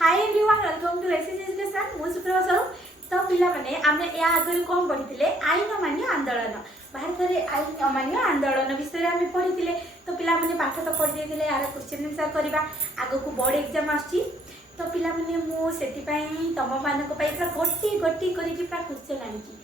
Hi everyone welcome to SS education मु सुप्रभा तो पिला माने आमे या आगे कोन पढिथिले आईन अमान्य आंदोलन भारत रे आईन अमान्य आंदोलन विषय आमे पढिथिले तो पिला माने पाठ तो पढि देथिले यार क्वेश्चन आंसर करबा आगो को बोर्ड एग्जाम आछि तो पिला माने मु सेति पई तम मानको पई पूरा गोटी गोटी करी कि पूरा क्वेश्चन आनिकी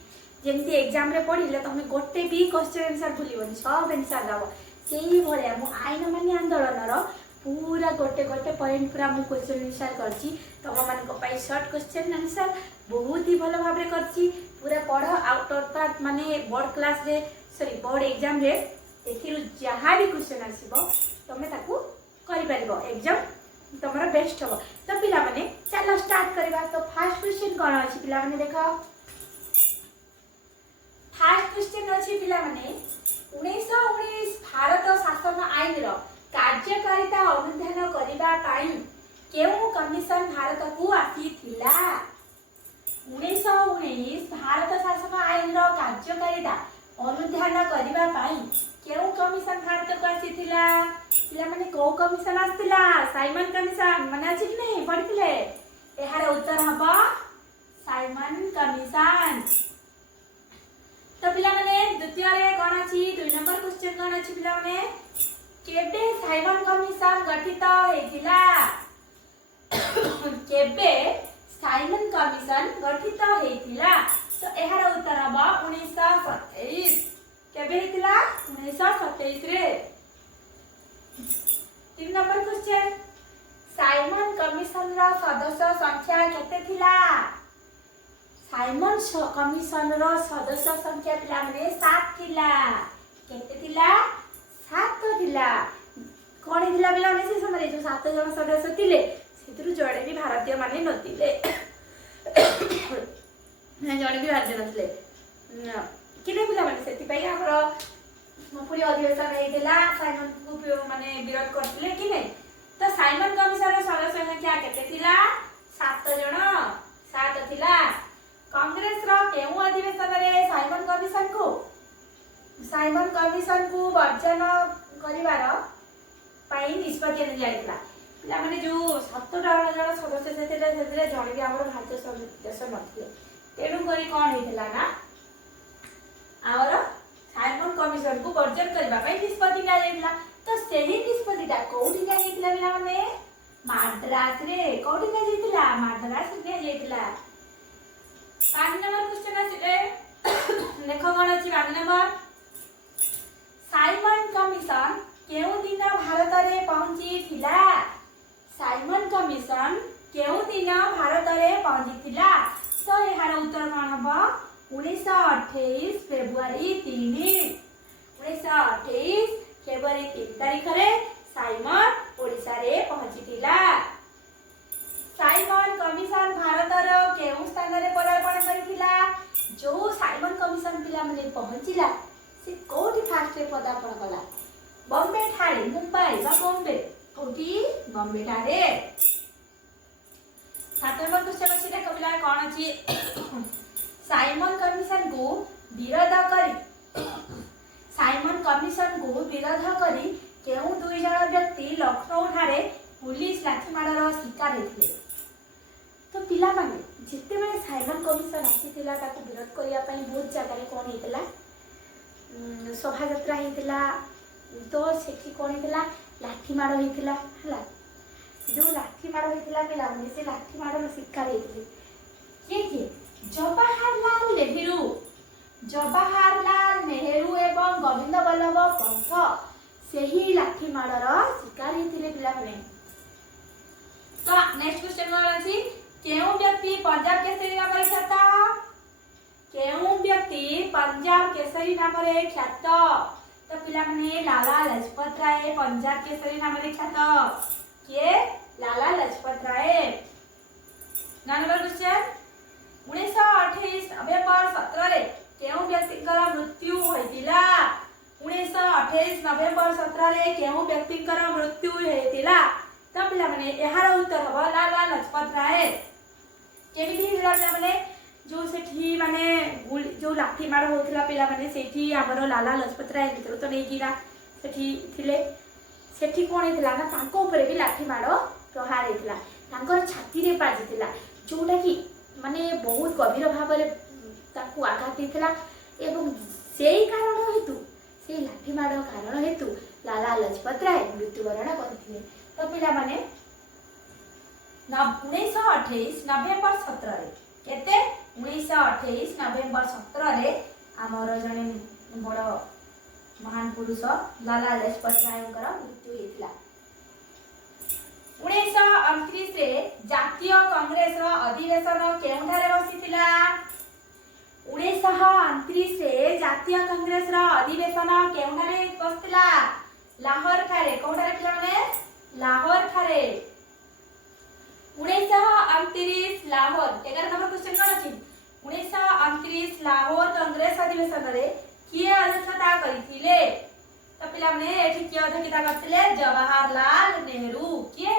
जेमती एग्जाम रे पढिले तमे गोटे भी क्वेश्चन आंसर भूलिबोनी सब आंसर दाव सेही भलिया मु आईन अमान्य आंदोलन रो पूरा गोटे गोटे पॉइंट पूरा मु क्वेश्चन आंसर करछि तम मानको पई शॉर्ट क्वेश्चन आंसर बहुत ही भलो भाबरे करछि पूरा पढ आउट ऑफ पार्ट माने बोर्ड क्लास रे सॉरी बोर्ड एग्जाम रे एथिरु जहा भी क्वेश्चन आसीबो तमे ताकू करि परिबो एग्जाम तमरा बेस्ट हो तो पिला माने चलो स्टार्ट करबा तो फर्स्ट क्वेश्चन कोन अछि पिला माने देखो फर्स्ट क्वेश्चन अछि पिला माने 1919 भारत शासन आईन रो कार्यकारिता अनुधान करिबा पाई केउ कमिशन भारत को आसीथिला 1919 भारत शासन आईन रो कार्यकारिता अनुधान करिबा पाई केउ कमिशन भारत को आसीथिला पिला माने को कमिशन आसीथिला साइमन कमिशन माने अछि कि नहीं पढिथिले एहार उत्तर हबो साइमन कमिशन तो पिला माने द्वितीय रे कोन अछि 2 नंबर क्वेश्चन कोन अछि पिला माने केबे साइमन कमिशन गठित हेतिला केबे साइमन कमिशन गठित हेतिला तो एहार उत्तर हबो 1927 केबे हेतिला 1927 रे 3 नंबर क्वेश्चन साइमन कमिशन रा सदस्य संख्या केते थिला साइमन कमिशन रा सदस्य संख्या पिला माने 7 थिला केते थिला 7 थिला कोन थिला बिला ने से समय जो 7 जन सदस्य थिले सेतरु जड़े भी भारतीय माने नथिले ना जड़े भी भारतीय नथिले किले बिला माने सेति पई हमरो पूरी अधिवेशन हेतिला साइमन को माने विरोध करथिले कि नै तो साइमन कमिशन रो सदस्य संख्या केते थिला 7 जन 7 थिला कांग्रेस रो केउ अधिवेशन रे साइमन कमिशन को वर्जन करिवार पाई निष्पत्ति ने जाइतला पिला माने जो 7 जन सदस्य सेतेले सेतेले जणे भी हमर भारतीय सदस्य नथिले तेनु करी कोन हेतिला ना आवर साइमन कमिशन को वर्जन करबा पाई निष्पत्ति ने जाइतला तो सेही निष्पत्तिटा कोठी ने जाइतला पिला माने मद्रास रे कोठी ने जाइतला मद्रास रे जाइतला 5 नंबर क्वेश्चन आसीले देखो कोन अछि 5 नंबर साइमन कमिशन केउ दिन भारत रे पहुंची थिला साइमन कमिशन केउ दिन भारत रे पहुंची थिला तो एहार उत्तर कोन हबो 1928 फेब्रुआरी 3 1928 फेब्रुआरी 3 तारिख रे साइमन ओडिसा रे पहुंची थिला साइमन कमिशन भारत रो केउ स्थान रे पदार्पण करिथिला जो साइमन कमिशन पिला माने पहुंचिला से कोठी फास्ट रे पदार्पण कला बॉम्बे ठाणे मुंबई बा बॉम्बे कोठी बॉम्बे ठाणे 7 नंबर क्वेश्चन अछि देखो पिला कोन अछि साइमन कमिशन को विरोध करी केउ दुई जण व्यक्ति लखनऊ ठाणे पुलिस लाठीमार रो शिकार हेथिले तो पिला माने जिते बेले साइमन कमिशन आसीथिला ताको विरोध करिया पई बहुत जगह रे कोन हेतिला शोभा यात्रा हेतिला तो सेठी कोन हेतिला लाठी मार हेतिला हला जो लाठी मार हेतिला पिला माने से लाठी मार रो शिकार हेतिले के जवाहरलाल नेहरू एवं गोविंद बल्लभ पंत सेही लाठी मार रो शिकार हेतिले पिला माने तो नेक्स्ट क्वेश्चन कोन अछि केउ व्यक्ति पंजाब केसरी नाम रे ख्यात केउ व्यक्ति पंजाब केसरी नाम रे ख्यात तो पिला माने लाला लजपत राय पंजाब केसरी नाम रे ख्यात के लाला लजपत राय 9 नंबर क्वेश्चन 1928 नवेम्बर 17 रे केउ व्यक्तिकर मृत्यु होइतिला 1928 नवेम्बर 17 रे केउ व्यक्तिकर मृत्यु होइतिला तो पिला माने एहार उत्तर हबो लाला लजपत राय केमिति हिला पिला माने जो सेठी माने जो लाठी मार होतला पिला माने सेठी हमरो लाला लजपत राय मित्र तो नै कीरा सेठी थिले सेठी कोन हेतला ना ताको ऊपर भी लाठी मार प्रहार हेतला ତାଙ୍କର ଛାତିରେ ବାଜିଥିଲା, ଯୋଉଟା କି ମାନେ ବହୁତ ଗଭୀର ଭାବରେ ତାକୁ ଆଘାତ ଦେଇଥିଲା ଏବଂ ସେଇ କାରଣ ହେତୁ ସେଇ ଲାଠି ମାଡ଼ କାରଣ ହେତୁ ଲାଲା ଲଜପତ ରାୟ ମୃତ୍ୟୁବରଣ କରିଥିଲେ। ତ ପିଲାମାନେ 1928 ନଭେମ୍ବର 17 କେତେ 1928 ନଭେମ୍ବର 17 ଆମର ଜଣେ ବଡ଼ महान पुरुष लाला लजपत रायଙ୍କର मृत्यु ହେଇଥିଲା। 1929 ରେ ଜାତୀୟ କଂଗ୍ରେସର ଅଧିବେଶନ କେଉଁଠାରେ ବସିଥିଲା? 1929 ରେ ଜାତୀୟ କଂଗ୍ରେସର ଅଧିବେଶନ କେଉଁଠାରେ ବସିଥିଲା? ଲାହୋର ଠାରେ। କୋଉଠାରେ ପିଲାମାନେ? ଲାହୋର ଠାରେ। 1929 ଲାହୋର 11 ନମ୍ବର क्वेश्चन କଣ ଅଛି? 1929 ଲାହୋର କଂଗ୍ରେସ ଅଧିବେଶନରେ किए अध्यक्षता करथिले? तो पिलाने एठी किए अध्यक्षता करथिले? जवाहरलाल नेहरू। किए?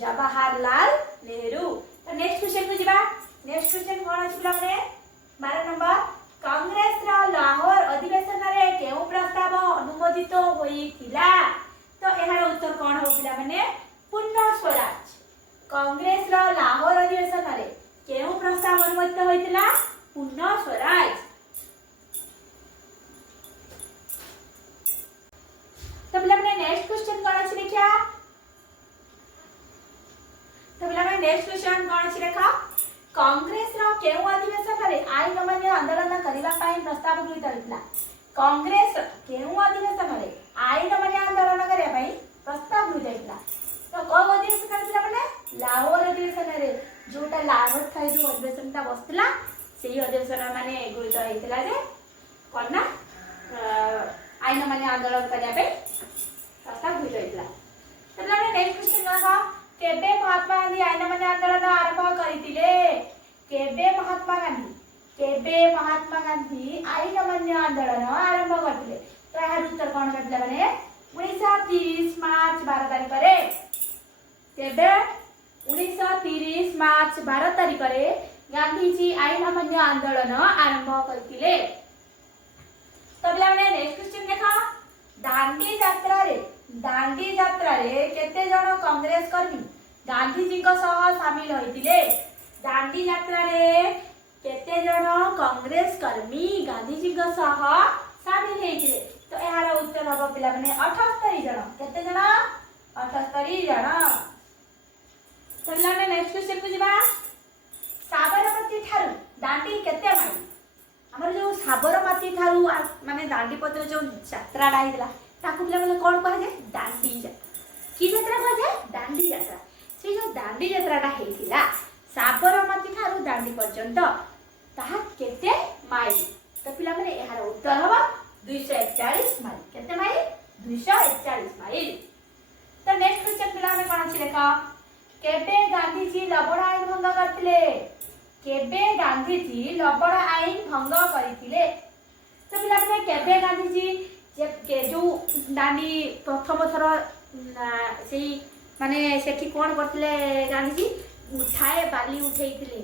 जवाहरलाल नेहरू। तो नेक्स्ट क्वेश्चन को जिबा। नेक्स्ट क्वेश्चन कोन अछि पिलाने? 12 नंबर कांग्रेस रा लाहौर अधिवेशन रे केउ प्रस्ताव अनुमोदित होइथिला? तो एहार उत्तर कोन हो पिलाने? पूर्ण स्वराज। कांग्रेस रा लाहौर अधिवेशन रे केउ प्रस्ताव अनुमोदित होइथिला? पूर्ण स्वराज। तो पिलाने नेक्स्ट क्वेश्चन कोन अछि देखिया। तो पिलाने नेक्स्ट क्वेश्चन कोन अछि देखा। कांग्रेस रो केउ अधिवेशन रे आईन अमान्य आंदोलन करिबा पई प्रस्ताव गृहीत होइतिला? कांग्रेस केउ अधिवेशन रे आईन अमान्य आंदोलन करिबा पई प्रस्ताव गृहीत होइतिला? तो कोन अधिवेशन करथिला माने? लाहौर अधिवेशन रे, जोटा लाहौर थाई जो अधिवेशनटा बसतिला सेही अधिवेशन माने गृहीत होइतिला जे कोन ना आईन अमान्य आंदोलन करिबा पई प्रस्ताव गृहीत होइतिला। तो पिलाने नेक्स्ट क्वेश्चन देखा। केबे महात्मा गांधी आईन अमान्य आंदोलन आरंभ करितिले? केबे महात्मा गांधी आईन अमान्य आंदोलन आरंभ करथिले? तो यार उत्तर कोन करथिला माने 1930 मार्च 12 तारिख रे। केबे 1930 मार्च 12 तारिख रे गांधी जी आईन अमान्य आंदोलन आरंभ करथिले। तो पिलाने नेक्स्ट क्वेश्चन देखा। दांडी यात्रा रे केते जण कांग्रेस कर्मी गांधी जी को सह शामिल होइतिले? दांडी यात्रा रे केते जण कांग्रेस कर्मी गांधी जी को सह शामिल होइतिले? तो एहार उत्तर हो पिला माने 78 जण। केते जण? 78 जण। तो पिला माने नेक्स्ट क्वेश्चन को जिबा। साबरमती ठारू दांडी केते माइल? हमर जो साबरमती ठारू माने दांडी पत्र जो यात्रा डाइला ताकू पिला माने कोन कह जे? दांडी यात्रा। की यात्रा कह जे? दांडी यात्रा। से जो दांडी यात्राटा हेतिला साबरमती ठारू दांडी पर्यंत ताहा केते माइल? तो पिला माने एहार उत्तर हबा 241 माइल। केते माइल? 241 माइल। तो नेक्स्ट क्वेश्चन पिला माने कोन अछि देखा। केबे गांधी जी लवण आईन भंग करथिले? केबे गांधी जी लवण आईन भंग करिथिले? तो पिला माने केबे गांधी जी जे जो दांडी प्रथम थर सेही माने सेठी कोन करथिले? गांधी जी उठाए बाली उठेइथिले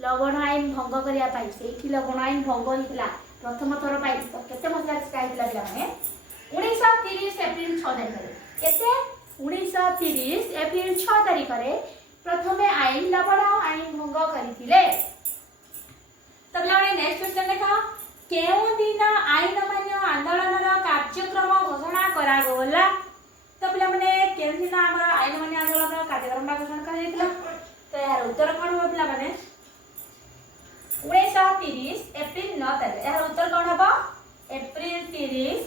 लवण आईन भंग करिया पाई। सेठी लवण आईन भंग होइथिला प्रथम थर पाई। तो केते मसिया स्टाइल पिला माने 1930 एप्रिल 6 तारिख रे। केते? 1930 एप्रिल 6 तारिख रे प्रथमे आईन लवण आईन भंग करिथिले। तो पिला माने नेक्स्ट क्वेश्चन देखा। केउ दिन आईन अमान्य आंदोलन कार्यक्रम घोषणा करा गोला? तो पिला माने केउ दिन हमर आईन अमान्य आंदोलन कार्यक्रम घोषणा करा जेतिला? तो यार उत्तर कोन हो पिला माने? 1930 एप्रिल 9 तारिख। यार उत्तर कोन हबो? 1930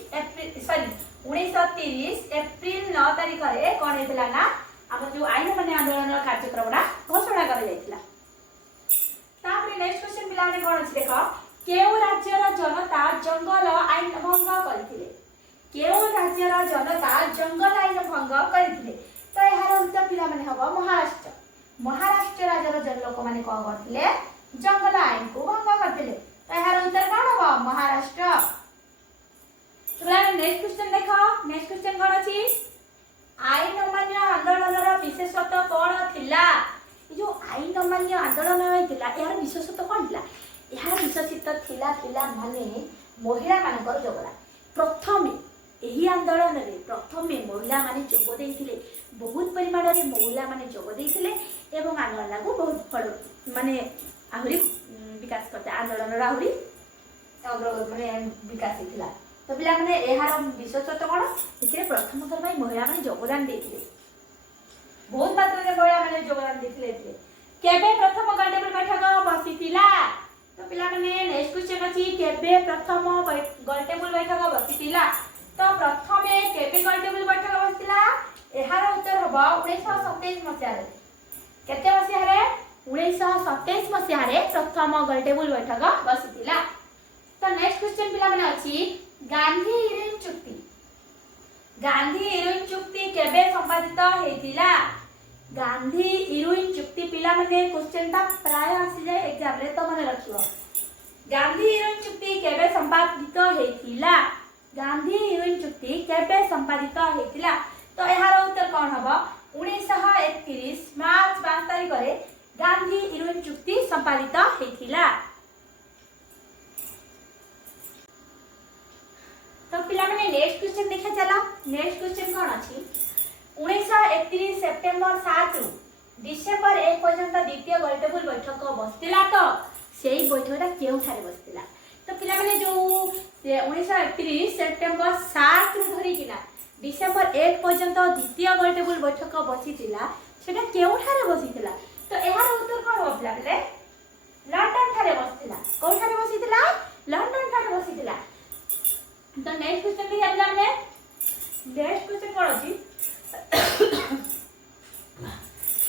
एप्रिल 9 तारिख रे कोन हेतिला ना हमर जो आईन अमान्य आंदोलन कार्यक्रमडा घोषणा करा जेतिला। तापर नेक्स्ट क्वेश्चन पिला माने कोन अछि देखो। केउ राज्यर जनता जंगल आईन भंग करथिले? केउ राज्यर जनता जंगल आईन भंग करथिले? तो एहार उत्तर पिला माने हबो महाराष्ट्र। महाराष्ट्र राज्यर जन लोक माने कोन करथिले? जंगल आईन को भंग करथिले। तो एहार उत्तर कोन हबो? महाराष्ट्र। तो नेक्स्ट क्वेश्चन देखो। नेक्स्ट क्वेश्चन कोन अछि? आईन अमान्य आंदोलन रो विशेषत्व कोन थिला? जो आईन अमान्य आंदोलन होइतिला यार विशेषत्व कोन थिला? यार विशेषत्व थिला पिला माने महिला मानकर जोगदा। प्रथमे एही आंदोलन रे प्रथमे महिला माने जोग देइथिले बहुत परिमाण रे महिला माने जोग देइथिले एवं आंदोलन को बहुत फल माने आहुरी विकास करते आंदोलन आहुरी माने विकास हेतिला। तो पिला माने एहार विशेषत्व कोन एथिरे प्रथम थर भाई महिला माने योगदान देइथिले बहुत मात्रा रे महिला माने योगदान देइथिले एथिरे केबे प्रथम गणतंत्र बैठक बसिथिला। तो पिला माने नेक्स्ट क्वेश्चन अछि केबे प्रथम गणतंत्र बैठक बसिथिला। तो प्रथमे केबे गणतंत्र बैठक बसिथिला एहार उत्तर हबो 1927 मसिया रे केते मसिया रे 1927 मसिया रे प्रथम गणतंत्र बैठक बसिथिला। तो नेक्स्ट क्वेश्चन पिला माने अछि गांधी इरविन चुक्ति। गांधी इरविन चुक्ति केबे संपादित हेतिला। गांधी इरविन चुक्ति पिला माने क्वेश्चन ता प्राय आसी जाय एग्जाम रे तो माने रखियो। गांधी इरविन चुक्ति केबे संपादित हेतिला। गांधी इरविन चुक्ति केबे संपादित हेतिला। तो एहार उत्तर कोन हबो 1931 मार्च 5 तारिख रे गांधी इरविन चुक्ति संपादित हेतिला। तो पिला माने नेक्स्ट क्वेश्चन देखा चला। नेक्स्ट क्वेश्चन कोन अछि 1931 सेप्टेम्बर 7 रु डिसेंबर 1 पर्यंत द्वितीय गणतंत्र बैठक बसतिला। तो सेही बैठकटा केउ थारे बसतिला। तो पिला माने जो 1931 सेप्टेम्बर 7 रु धरि किना डिसेंबर 1 पर्यंत द्वितीय गणतंत्र बैठक बसितिला सेटा केउ थारे बसितिला। तो एहार उत्तर कोन हो पिला माने लंडन थारे बसतिला। कोन थारे बसितिला लंडन थारे बसितिला। तो नेक्स्ट क्वेश्चन भी हम जाने नेक्स्ट क्वेश्चन कोन अछि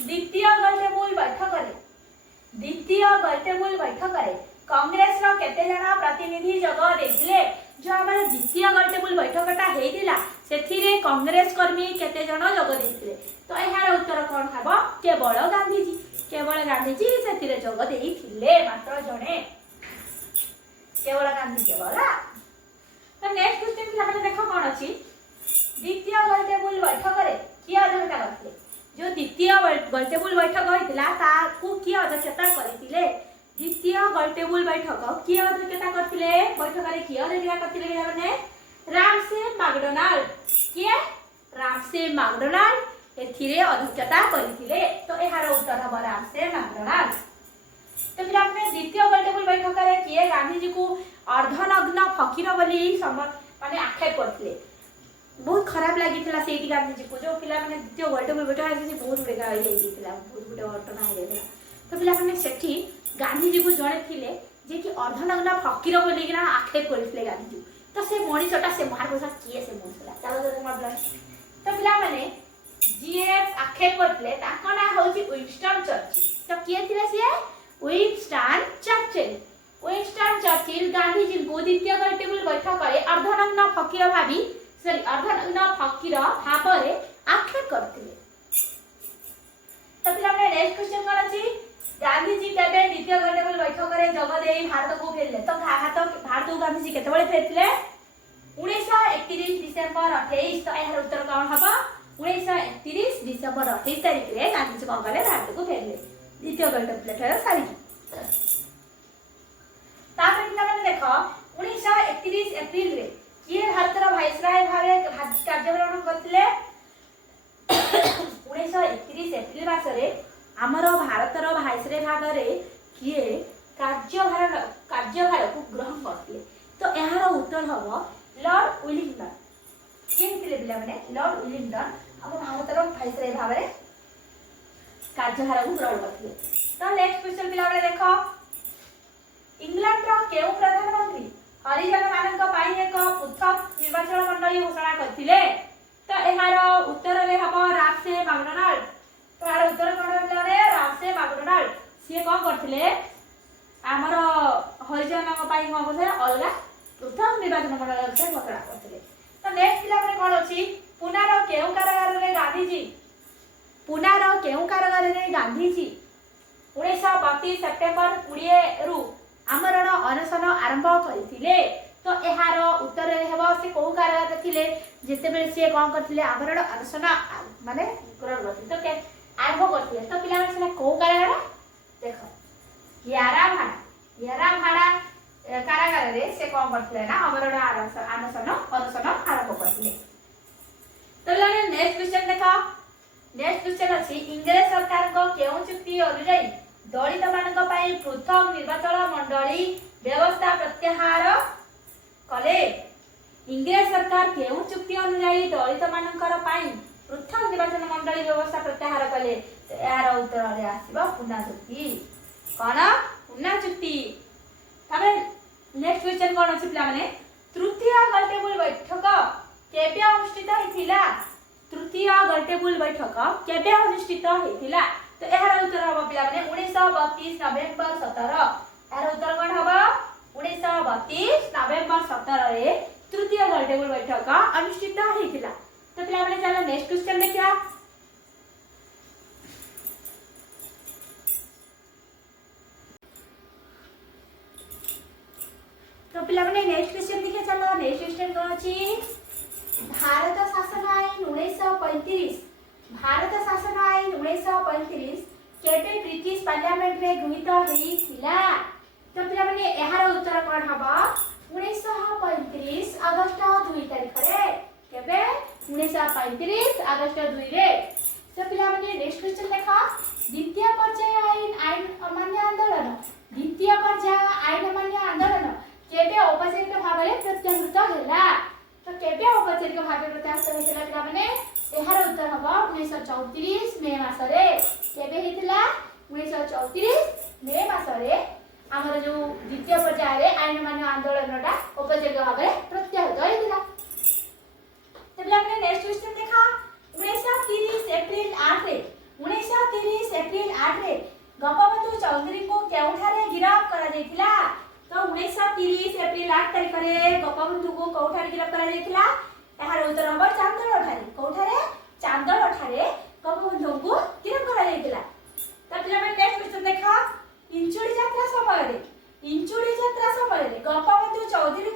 द्वितीय गणतंत्र बैठक रे कांग्रेस रो केते जना प्रतिनिधि जग देथिले। जो हमर द्वितीय गणतंत्र बैठकटा हेतिला सेथिरे कांग्रेस कर्मी केते जण जग देथिले। तो एहार उत्तर कोन हबो केवल गांधीजी सेथिरे जग देथिले मात्र जणे केवल गांधी केवल। तो नेक्स्ट क्वेश्चन पिला माने देखो कोन अछि द्वितीय गणतंत्र बैठक रे की अध्यक्षता करथिले। जो द्वितीय गणतंत्र बैठक होइतिला ताकू की अध्यक्षता करितिले। द्वितीय गणतंत्र बैठक की अध्यक्षता करथिले बैठक रे की अध्यक्षता करथिले पिला माने रामसे मैकडोनाल्ड के रामसे मैकडोनाल्ड एथिरे अध्यक्षता करितिले। तो एहार उत्तर हबो रामसे मैकडोनाल्ड। तो पिला माने द्वितीय गणतंत्र बैठक रे किए गांधीजी को अर्धनग्न फकीर बोली माने आक्षेप करथिले। बहुत खराब लागिथिला सेठी गांधीजी को जो पिला माने द्वितीय गणतंत्र बैठक आसी बहुत बड़े गाय जाइथिला बहुत बड़े घटना हे जाइथिला। तो पिला माने सेठी गांधीजी को जणे थिले जे कि अर्धनग्न फकीर बोली कि आक्षेप करथिले गांधीजी। तो से मणिसटा से महापुरुष किए से मणिसला चलो तो मत। तो पिला माने जीए आक्षेप करथिले ताको ना होची विंस्टन चर्चिल। तो किए थिले से Winston Churchill. Winston Churchill Gandhiji को द्वितीय गणतंत्र बैठक रे अर्धनग्न फकीर भाबरे आक्षेप करथिले। तो पिला माने नेक्स्ट क्वेश्चन कोन अछि गांधीजी केबे द्वितीय गणतंत्र बैठक रे जग देई भारत को फेरले। तो भारत को गांधीजी केते बळे फेरथिले 1931 डिसेंबर 28। तो एहर उत्तर कोन हबो 1931 डिसेंबर 28 तारिख रे गांधीजी कोन गले भारत को फेरले द्वितीय गणतंत्र बैठक सारी। तापर पिला माने देखो 1931 एप्रिल रे किए भारतर वाइसराय भाबे कार्यक्रम करथिले। 1931 एप्रिल मास रे हमर भारतर वाइसराय भाग रे किए कार्यभार को ग्रहण करथिले। तो एहार उत्तर हबो लॉर्ड विलिंगटन। किए थिले पिला माने लॉर्ड विलिंगटन हमर भारतर वाइसराय भाग रे कार्यभार को ग्रहण करथिले। तो नेक्स्ट क्वेश्चन पिला माने देखो इंग्लैंड रो केउ प्रधानमंत्री हरिजन मानक पाई एक पृथक निर्वाचन मंडली घोषणा करथिले। तो एहार उत्तर रे हबो रामसे मैकडोनाल्ड। तो एहार उत्तर कोन हबो रे रामसे मैकडोनाल्ड। से कोन करथिले हमर हरिजन मानक पाई कोन करथिले अलगा पृथक निर्वाचन मंडली घोषणा करथिले। तो नेक्स्ट पिला रे कोन अछि पुनार केउ कारागार रे गांधीजी 1932 सेप्टेम्बर 20 रु आमरण अनशन आरंभ करथिले। तो एहार उत्तर रे हेबो से को कारागार थिले जेते बेले से कोन करथिले आमरण अनशन माने ग्रहण करथिले। तो के आरंभ करथिले। तो पिला माने को कारागार देखो यारा भाड़ा कारागार रे से कोन करथिले ना आमरण अनशन आरंभ करथिले। तो पिला नेक्स्ट क्वेश्चन देखो नेक्स्ट क्वेश्चन अछि इंग्रेज सरकार को केउ चुक्ति अनुଯାयी दलित मानक पई पृथक निर्वाचन मंडली व्यवस्था प्रत्याहार कले। इंग्रेज सरकार केउ चुक्ति अनुଯାयी दलित मानकर पई पृथक निर्वाचन मंडली व्यवस्था प्रत्याहार कले। यार उत्तर रे आसीबा पुना चुक्ति। कोन पुना चुक्ति। तबे नेक्स्ट क्वेश्चन कोन अछि पिला माने तृतीय गोलटेबल बैठक केबे अनुष्ठित हेतिला। तृतीय गोलटेबल बैठक केबे अनुष्ठित हेतिला। तो यार उत्तर हबो पिला माने 1932 नवेम्बर 17। यार उत्तर कोन हबो 1932 नवेम्बर 17 रे तृतीय गोलटेबल बैठक अनुष्ठित हेतिला। तो पिला माने चलो नेक्स्ट क्वेश्चन देखिया। तो पिला माने नेक्स्ट क्वेश्चन देखिए चलो। नेक्स्ट क्वेश्चन कोन अछि भारत शासन आईन 1935। भारत शासन आईन 1935 केबे ब्रिटिश पार्लियामेंट रे गृहीत हेइथिला। तो पिला माने एहार उत्तर कोन हबो 1935 अगस्त 2 तारिख रे। केबे 1935 अगस्त 2 रे। तो पिला माने नेक्स्ट क्वेश्चन देखा द्वितीय पर्याय आईन अमान्य आंदोलन। द्वितीय पर्याय आईन अमान्य आंदोलन केबे औपचारिक भाव रे प्रत्याहृत होला। तो केबे औपचारिक भाव रे प्रत्याहृत हेतिला पिला माने एहार उत्तर हबो 1934 मे मास रे। केबे हेतिला 1934 मे मास रे हमर जो द्वितीय पर्याय रे आईन अमान्य आंदोलनटा औपचारिक भाव रे प्रत्याहृत हेतिला। तो पिला माने नेक्स्ट क्वेश्चन देखा 1930 एप्रिल 8 रे 1930 एप्रिल 8 रे गोपबंधु चौधरी को केउठारे गिरफ्त करा जायतिला। तो 1930 एप्रिल 8 तारिख रे गोपबंधु को कोठारे गिरफ्त करा जायतिला। एहार उत्तर हबो चांदोल ठारे। कोठारे चांदोल ठारे गोपबंधु को गिरफ्त करा जायतिला। तो पिला माने नेक्स्ट क्वेश्चन देखा इंचुड़ी यात्रा समय रे गोपबंधु चौधरी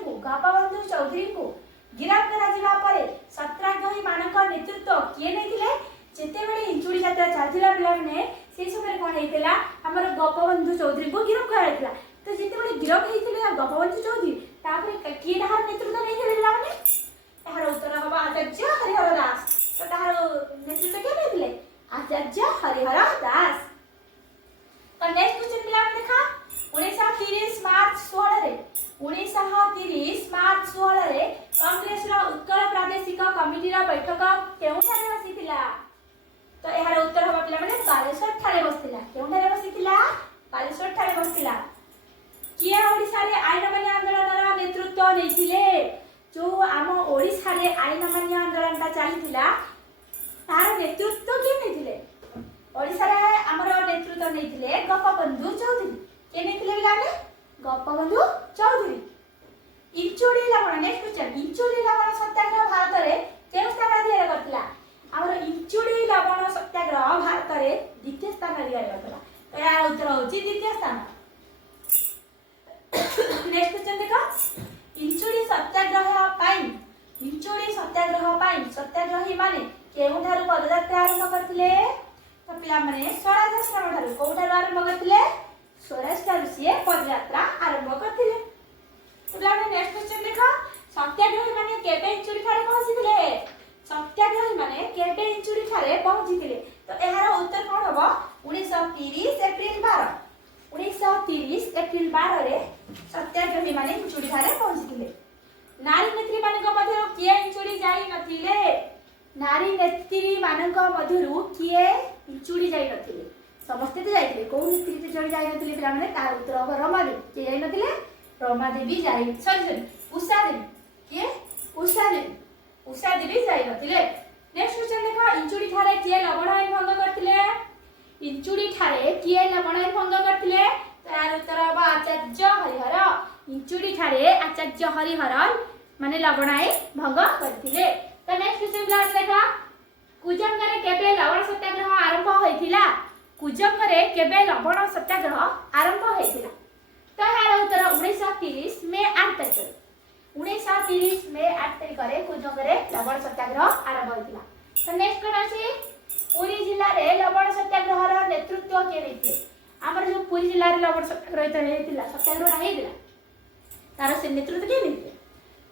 को गिरफ्त करा जिला परे सत्याग्रही मानक नेतृत्व किए नेथिले। जेते बेले इंचुड़ी यात्रा चालथिला पिला माने से समय कोन हेतिला हमर गोपबंधु चौधरी को गिरफ्त करा जायतिला। तो जेते बेले गिरफ्त हेतिले गोपबंधु चौधरी तापर किए नहार नेतृत्व नेथिले पिला माने एहार उत्तर हबो आचार्य हरिहर दास। तो तार नेतृत्व के नेथिले आचार्य हरिहर दास। तो नेक्स्ट क्वेश्चन पिला माने देखा 1930 मार्च 16 रे 1930 मार्च 16 रे कांग्रेस रा उत्कल प्रादेशिक कमिटी रा बैठक केउठारे बसितिला। तो एहार उत्तर हबो पिला माने बालेश्वर ठारे बसितिला। केउठारे बसितिला बालेश्वर ठारे बसितिला। किए ओडिसा रे आईन अमान्य आंदोलन रा नेतृत्व नेथिले। जो आम ओडिसा रे आईन अमान्य आंदोलन ता चलीतिला तार नेतृत्व के नेथिले। ओडिसा रे हमर नेतृत्व नेथिले गोपबंधु चौधरी। के नेथिले पिला माने गोपबंधु चौधरी। इंचुड़ी लवण नेक्स्ट क्वेश्चन इंचुड़ी लवण सत्याग्रह भारत रे केउ स्थान अधिकार करथिला। हमर इंचुड़ी लवण सत्याग्रह भारत रे द्वितीय स्थान अधिकार करथिला। तो यार उत्तर होची द्वितीय स्थान। नेक्स्ट क्वेश्चन देखो इंचुड़ी सत्याग्रह पाई सत्याग्रही माने केउठारु पदयात्रा आरंभ करथिले। तो पिला माने स्वराज आश्रम ठारु कोठारु आरंभ करथिले स्वराज ठारु सिए पदयात्रा आरंभ करथिले। तो पिला माने नेक्स्ट क्वेश्चन देखो सत्याग्रही माने केबे इंचुड़ी ठारे पहुंचिथिले। सत्याग्रही माने केबे इंचुड़ी ठारे पहुंचिथिले। तो एहार उत्तर कोन हबो 1930 एप्रिल 12। 1930 एप्रिल 12 रे सत्याग्रही माने इंचुड़ी ठारे पहुंचिथिले। नारी नेत्री मानक मध्यरु किए इंचुड़ी जाई नथिले। नारी नेत्री मानक मध्यरु किए इंचुड़ी जाई नथिले। समस्त तो जाइथिले को नेत्री जोड़ी जाई नथिले पिला माने तार उत्तर हबो रमादेवी। के जाई नथिले रमादेवी जाई सॉरी उषादेवी। के उषादेवी जाई नथिले। नेक्स्ट क्वेश्चन देखो इंचुड़ी ठारे किए लवण आईन भंग करथिले। इंचुड़ी ठारे किए लवण आईन भंग करथिले। तार उत्तर हबो आचार्य हरिहर। इंचुड़ी ठारे आचार्य हरिहर माने लवण आईन भंग करथिले। तो नेक्स्ट क्वेश्चन क्लास देखा कुजंग रे केबे लवण सत्याग्रह आरंभ होइथिला। कुजंग रे केबे लवण सत्याग्रह आरंभ होइथिला। तो यार उत्तर 1930 मे 8 तारिख। 1930 मे 8 तारिख रे कुजंग रे लवण सत्याग्रह आरंभ होइथिला। तो नेक्स्ट कोन अछि पुरी जिल्ला रे लवण सत्याग्रह रा नेतृत्व के नेथिले। हमर जो पुरी जिल्ला रे लवण सत्याग्रह हेतिला सत्याग्रह हेतिला तार से नेतृत्व के नेथिले।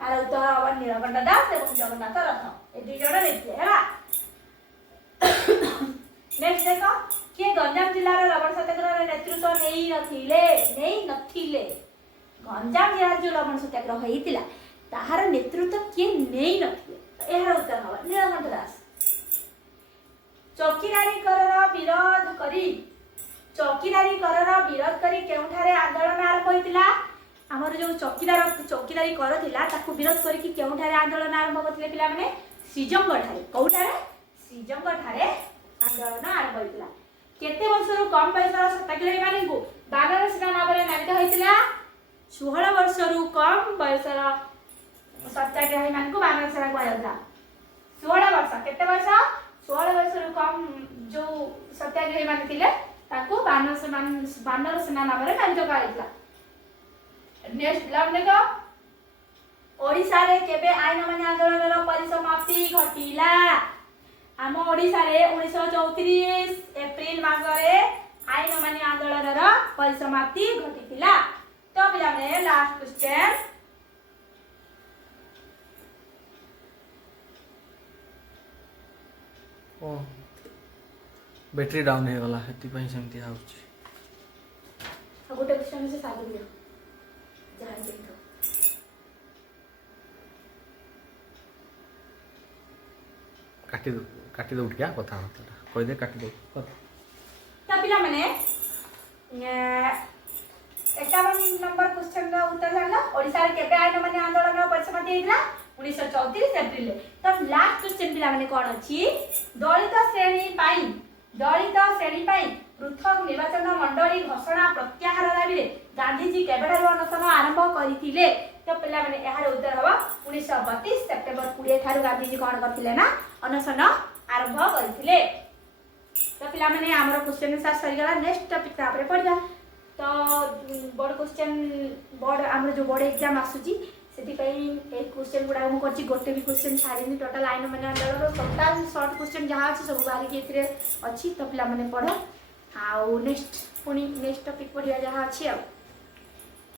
तार उत्तर नीलकंठ दास एवं जगन्नाथ रथ ए दुई जण नेथिले हैला। नेक्स्ट देख किए गंजाम जिलार लवण सत्याग्रह नेतृत्व नहीं नथिले गंजाम जिलार जो लवण सत्याग्रह होइतिला ताहार नेतृत्व किए नहीं नथिले एहार उत्तर हवा नीलकंठ दास चौकीदारी करर विरोध करी केउठारे आंदोलन आरंभ होइतिला हमर जो चौकीदारी कर थिला ताकू विरोध करी कि केउठारे आंदोलन आरंभ करथिले पिला माने श्रीजंग ठारे कोठारे श्रीजंग ठारे आंदोलन आरंभ होइतिला केते वर्षरु कम बयसर सत्याग्रही मानकु बानर सेना नामरे नामित होइतिला 16 वर्षरु कम बयसर सत्याग्रही मानकु बानर सेना कहला 16 वर्ष केते वर्ष 16 वर्षरु कम जो सत्याग्रही मान थिले ताकू बानर सेना नामरे नामित कराइतिला नेक्स्ट लाभ देखो ओडिसा रे केबे आईन माने आंदोलन रो परिसमाप्ति घटिला आम ओडिसा रे 1934 एप्रिल मास रे आईन माने आंदोलन रो परिसमाप्ति घटितिला तो पिला ने लास्ट क्वेश्चन ओ बैटरी डाउन हे गला हेती पई सेमती आउची सब गोटे क्वेश्चन से साथ दियो जान देखो काटी दो क्या कथा कह दे काटी दो तो पिला माने 51 नंबर क्वेश्चन का उत्तर जानला ओडिसा रे केबे आईन माने आंदोलन रो परिसमाप्ति हेतिला 1934 एप्रिल ले तो लास्ट क्वेश्चन पिला माने कोन अछि दलित श्रेणी पाई पृथक निर्वाचन मंडली घोषणा प्रत्याहार दाबी रे गांधीजी केबेठारु अनशन आरंभ करिथिले तो पिला माने एहार उत्तर हवा 1932 सेप्टेम्बर 20 थारु गांधीजी कोन करथिले ना अनशन आरंभ करिथिले तो पिला माने हमर क्वेश्चन आंसर सरी गला नेक्स्ट टॉपिक तापरे पढिबा तो बोर्ड क्वेश्चन बोर्ड हमर जो बोर्ड एग्जाम आसुची सेति पई एक क्वेश्चन गुडा हम करची गोटे भी क्वेश्चन छाड़िनी टोटल आईन माने आंदोलन टोटल शॉर्ट क्वेश्चन जहां अछि सब बारी के एथिरे अछि तो पिला माने पढो आ नेक्स्ट पुनी नेक्स्ट टॉपिक पढिया जहां अछि आ